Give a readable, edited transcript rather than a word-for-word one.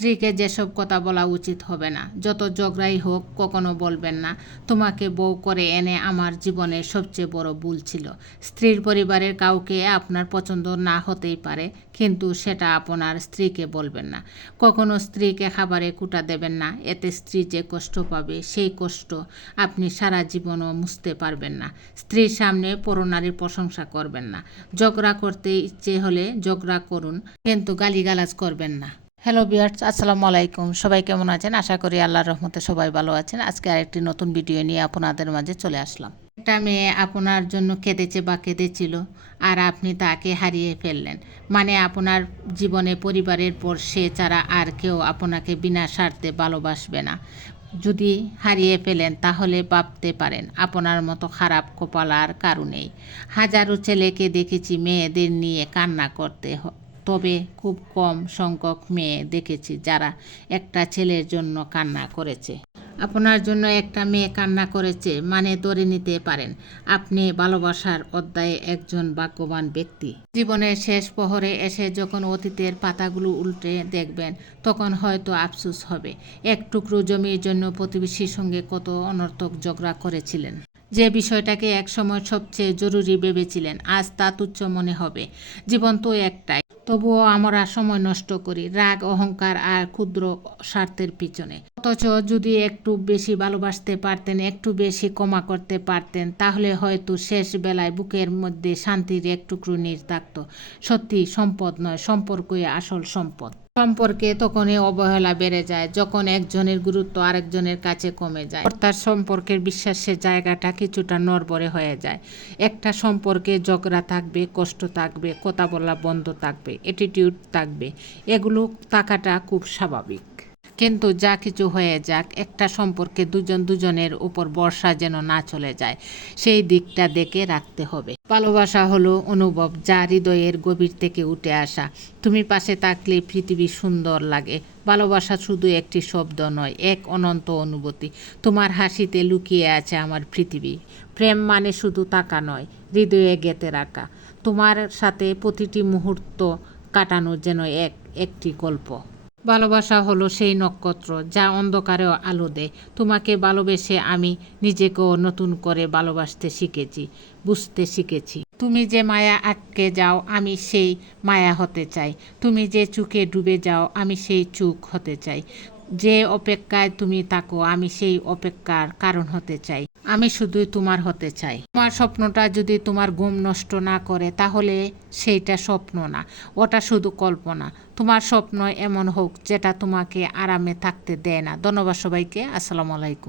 স্ত্রীকে যেসব কথা বলা উচিত হবে না, যত ঝগড়াই হোক কখনো বলবেন না, তোমাকে বউ করে এনে আমার জীবনের সবচেয়ে বড় ভুল ছিল। স্ত্রীর পরিবারের কাউকে আপনার পছন্দ না হতেই পারে, কিন্তু সেটা আপনার স্ত্রীকে বলবেন না। কখনো স্ত্রীকে খাবারে কুটা দেবেন না, এতে স্ত্রী যে কষ্ট পাবে সেই কষ্ট আপনি সারা জীবনও মুছতে পারবেন না। স্ত্রীর সামনে পরনারীর প্রশংসা করবেন না। ঝগড়া করতে ইচ্ছে হলে ঝগড়া করুন, কিন্তু গালিগালাজ করবেন না। হ্যালো ভিউয়ার্স, আসসালামু আলাইকুম। সবাই কেমন আছেন? আশা করি আল্লাহর রহমতে সবাই ভালো আছেন। আজকে আরেকটি নতুন ভিডিও নিয়ে আপনাদের মাঝে চলে আসলাম। একটা মেয়ে আপনার জন্য কেঁদেছে বা কেঁদেছিল, আর আপনি তাকে হারিয়ে ফেললেন। মানে আপনার জীবনে পরিবারের পর সে ছাড়া আর কেউ আপনাকে বিনা স্বার্থে ভালোবাসবে না। যদি হারিয়ে ফেলেন তাহলে ভাবতে পারেন আপনার মতো খারাপ কপাল আর কারো নেই। হাজারো ছেলেকে দেখেছি মেয়েদের নিয়ে কান্না করতে, তবে খুব কম সংখ্যক মেয়ে দেখেছি যারা একটা ছেলের জন্য কান্না করেছে। আপনার জন্য একটা মেয়ে কান্না করেছে মানে ধরে নিতে পারেন আপনি ভালোবাসার অধ্যায়ে একজন ভাগ্যবান ব্যক্তি। জীবনের শেষ প্রহরে এসে যখন অতীতের পাতাগুলো উল্টে দেখবেন, তখন হয়তো আফসোস হবে এক টুকরো জমির জন্য প্রতিবেশীর সঙ্গে কত অনর্থক ঝগড়া করেছিলেন। যে বিষয়টাকে একসময় সবচেয়ে জরুরি ভেবেছিলেন, আজ তা তুচ্ছ মনে হবে। জীবন তো একটাই, তবুও আমরা সময় নষ্ট করি রাগ, অহংকার আর ক্ষুদ্র স্বার্থের পিছনে। অথচ যদি একটু বেশি ভালোবাসতে পারতেন, একটু বেশি ক্ষমা করতে পারতেন, তাহলে হয়তো শেষ বেলায় বুকের মধ্যে শান্তির এক টুকরো নীড় থাকত। সত্যি সম্পদ নয়, সম্পর্কই আসল সম্পদ। সম্পর্কে তখনই অবহেলা বেড়ে যায় যখন একজনের গুরুত্ব আরেকজনের কাছে কমে যায়, অর্থাৎ সম্পর্কের বিশ্বাসের জায়গাটা কিছুটা নড়বড়ে হয়ে যায়। একটা সম্পর্কে ঝগড়া থাকবে, কষ্ট থাকবে, কথা বলা বন্ধ থাকবে, অ্যাটিটিউড থাকবে, এগুলো থাকাটা খুব স্বাভাবিক। কিন্তু যা কিছু হয়ে যাক, একটা সম্পর্কে দুজনের উপর ভরসা যেন না চলে যায়, সেই দিকটা দেখে রাখতে হবে। ভালোবাসা হলো অনুভব যা হৃদয়ের গভীর থেকে উঠে আসা। তুমি পাশে থাকলে পৃথিবী সুন্দর লাগে। ভালোবাসা শুধু একটি শব্দ নয়, এক অনন্ত অনুভূতি। তোমার হাসিতে লুকিয়ে আছে আমার পৃথিবী। প্রেম মানে শুধু টাকা নয়, হৃদয়ে গেঁথে রাখা। তোমার সাথে প্রতিটি মুহূর্ত কাটানো যেন একটি গল্প। ভালোবাসা হলো সেই নক্ষত্র যা অন্ধকারেও আলো দেয়। তোমাকে ভালোবেসে আমি নিজেকেও নতুন করে ভালোবাসতে শিখেছি, বুঝতে শিখেছি। তুমি যে মায়া আটকে যাও, আমি সেই মায়া হতে চাই। তুমি যে চোখে ডুবে যাও, আমি সেই চোখ হতে চাই। যে অপেক্ষায় তুমি থাকো, আমি সেই অপেক্ষার কারণ হতে চাই। আমি শুধুই তোমার হতে চাই। তোমার স্বপ্নটা যদি তোমার ঘুম নষ্ট না করে, তাহলে সেইটা স্বপ্ন না, ওটা শুধু কল্পনা। তোমার স্বপ্ন এমন হোক যেটা তোমাকে আরামে থাকতে দেয় না। ধন্যবাদ সবাইকে। আসসালামু আলাইকুম।